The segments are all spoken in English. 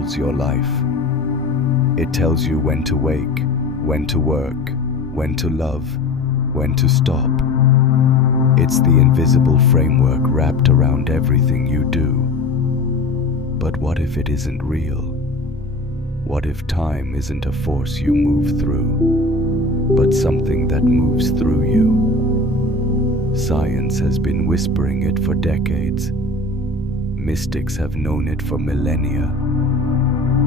rules your life. It tells you when to wake, when to work, when to love, when to stop. It's the invisible framework wrapped around everything you do. But what if it isn't real? What if time isn't a force you move through, but something that moves through you? Science has been whispering it for decades. Mystics have known it for millennia.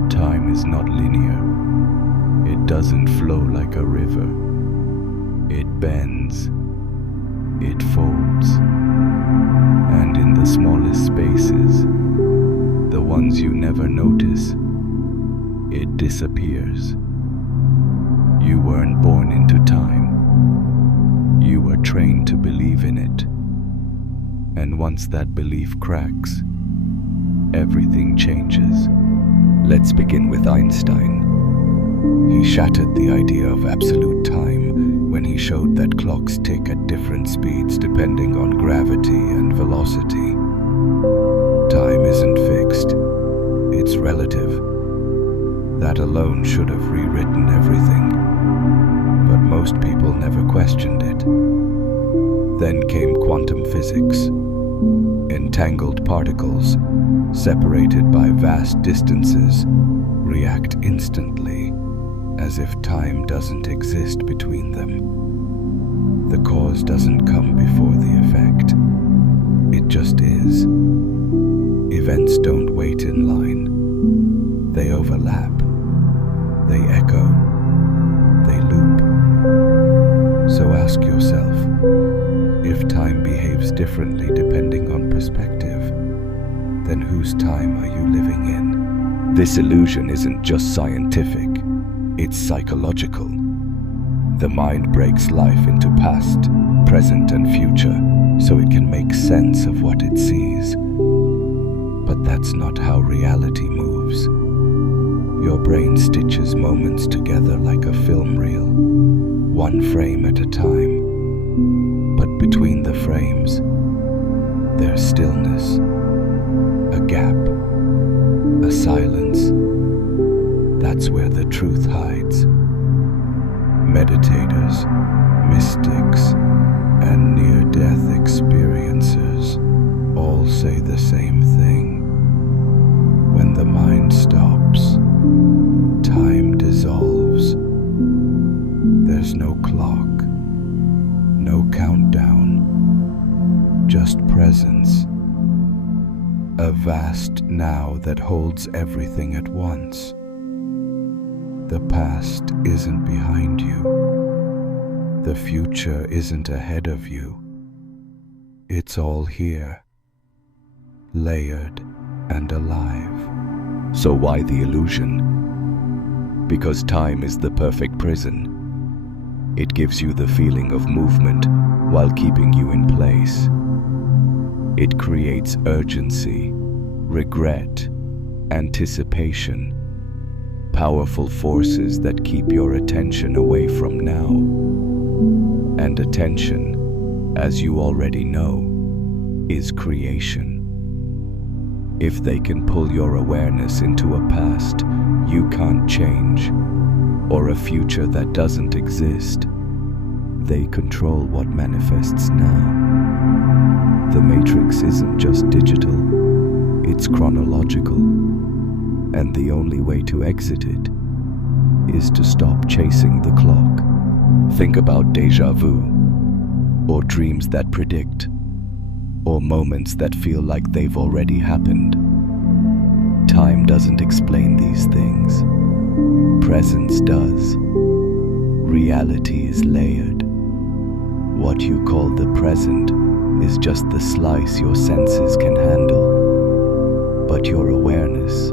Time is not linear. It doesn't flow like a river. It bends. It folds. And in the smallest spaces, the ones you never notice, it disappears. You weren't born into time. You were trained to believe in it. And once that belief cracks, everything changes. Let's begin with Einstein. He shattered the idea of absolute time when he showed that clocks tick at different speeds depending on gravity and velocity. Time isn't fixed, it's relative. That alone should have rewritten everything, but most people never questioned it. Then came quantum physics. Entangled particles, separated by vast distances, react instantly, as if time doesn't exist between them. The cause doesn't come before the effect. It just is. Events don't wait in line. They overlap. They echo. They loop. So ask yourself, if time behaves differently depending on perspective, then whose time are you living in? This illusion isn't just scientific, it's psychological. The mind breaks life into past, present, and future so it can make sense of what it sees. But that's not how reality moves. Your brain stitches moments together like a film reel, one frame at a time. But between the frames, there's stillness, a gap, a silence. That's where the truth hides. Meditators, mystics, and near-death experiencers all say the same thing. When the mind stops, time dissolves. There's no clock, no countdown, just presence. A vast now that holds everything at once. The past isn't behind you. The future isn't ahead of you. It's all here, layered and alive. So why the illusion? Because time is the perfect prison. It gives you the feeling of movement while keeping you in place. It creates urgency, regret, anticipation, powerful forces that keep your attention away from now. And attention, as you already know, is creation. If they can pull your awareness into a past you can't change, or a future that doesn't exist, they control what manifests now. The matrix isn't just digital, it's chronological, and the only way to exit it is to stop chasing the clock. Think about déjà vu, or dreams that predict, or moments that feel like they've already happened. Time doesn't explain these things. Presence does. Reality is layered. What you call the present is just the slice your senses can handle. But your awareness,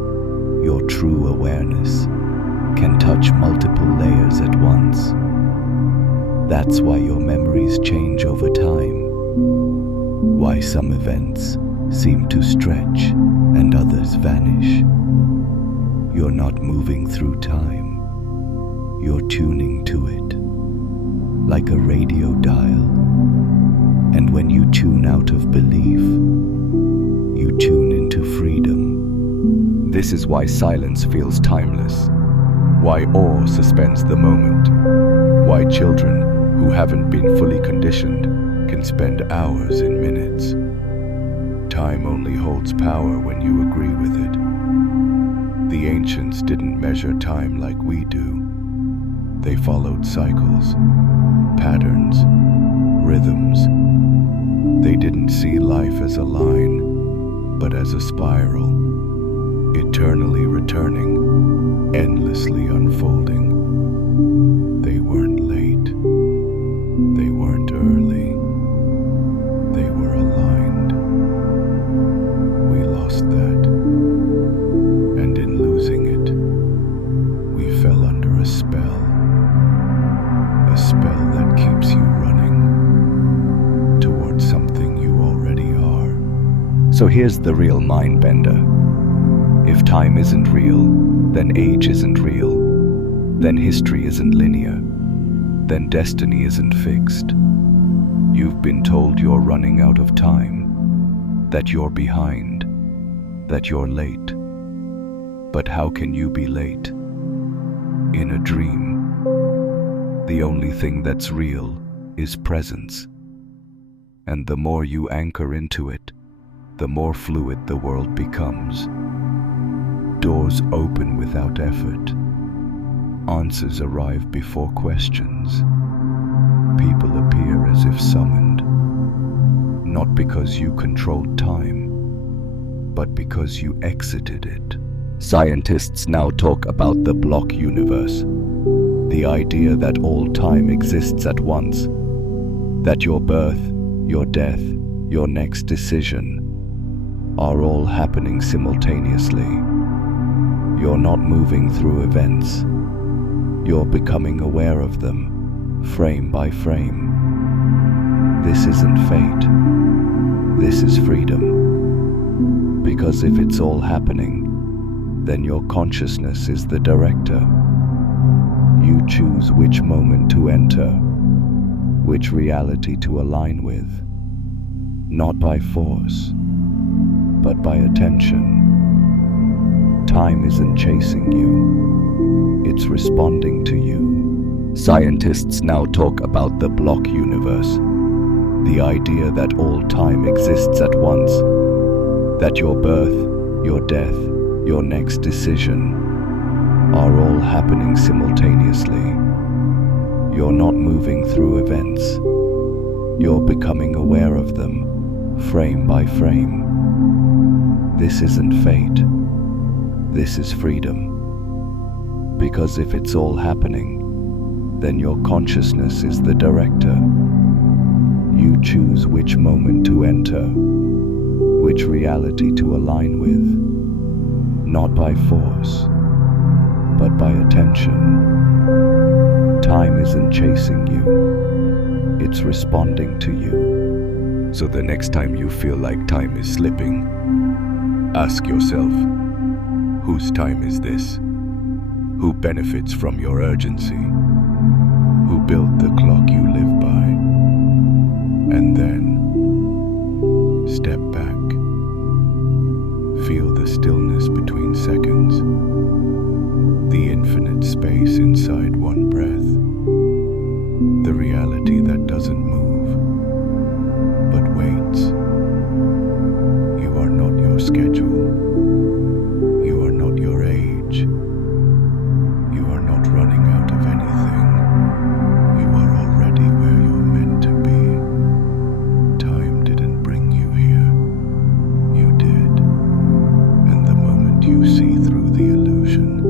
your true awareness, can touch multiple layers at once. That's why your memories change over time. Why some events seem to stretch and others vanish. You're not moving through time. You're tuning to it, like a radio dial. And when you tune out of belief, you tune into freedom. This is why silence feels timeless, why awe suspends the moment, why children who haven't been fully conditioned can spend hours in minutes. Time only holds power when you agree with it. The ancients didn't measure time like we do. They followed cycles, patterns, rhythms. They didn't see life as a line, but as a spiral, eternally returning, endlessly unfolding. They weren't late, they weren't early, they were aligned. We lost that, and in losing it, we fell under a spell that keeps you running towards something you already are. So here's the real mind bender. If time isn't real, then age isn't real, then history isn't linear, then destiny isn't fixed. You've been told you're running out of time, that you're behind, that you're late. But how can you be late? In a dream, the only thing that's real is presence. And the more you anchor into it, the more fluid the world becomes. Doors open without effort. Answers arrive before questions. People appear as if summoned, not because you controlled time, but because you exited it. Scientists now talk about the block universe, the idea that all time exists at once, that your birth, your death, your next decision are all happening simultaneously. You're not moving through events. You're becoming aware of them, frame by frame. This isn't fate. This is freedom. Because if it's all happening, then your consciousness is the director. You choose which moment to enter, which reality to align with, not by force, but by attention. Time isn't chasing you, it's responding to you. Scientists now talk about the block universe, the idea that all time exists at once, that your birth, your death, your next decision are all happening simultaneously. You're not moving through events. You're becoming aware of them, frame by frame. This isn't fate. This is freedom. Because if it's all happening, then your consciousness is the director. You choose which moment to enter, which reality to align with, not by force, but by attention. Time isn't chasing you, it's responding to you. So the next time you feel like time is slipping, ask yourself, whose time is this? Who benefits from your urgency? Who built the clock you live by? And then, step back. Feel the stillness between seconds, the infinite space inside one breath, the reality that doesn't move, but waits. You are not your schedule. You are not your age. You are not running out of anything. You are already where you're meant to be. Time didn't bring you here. You did. And the moment you see through the illusion,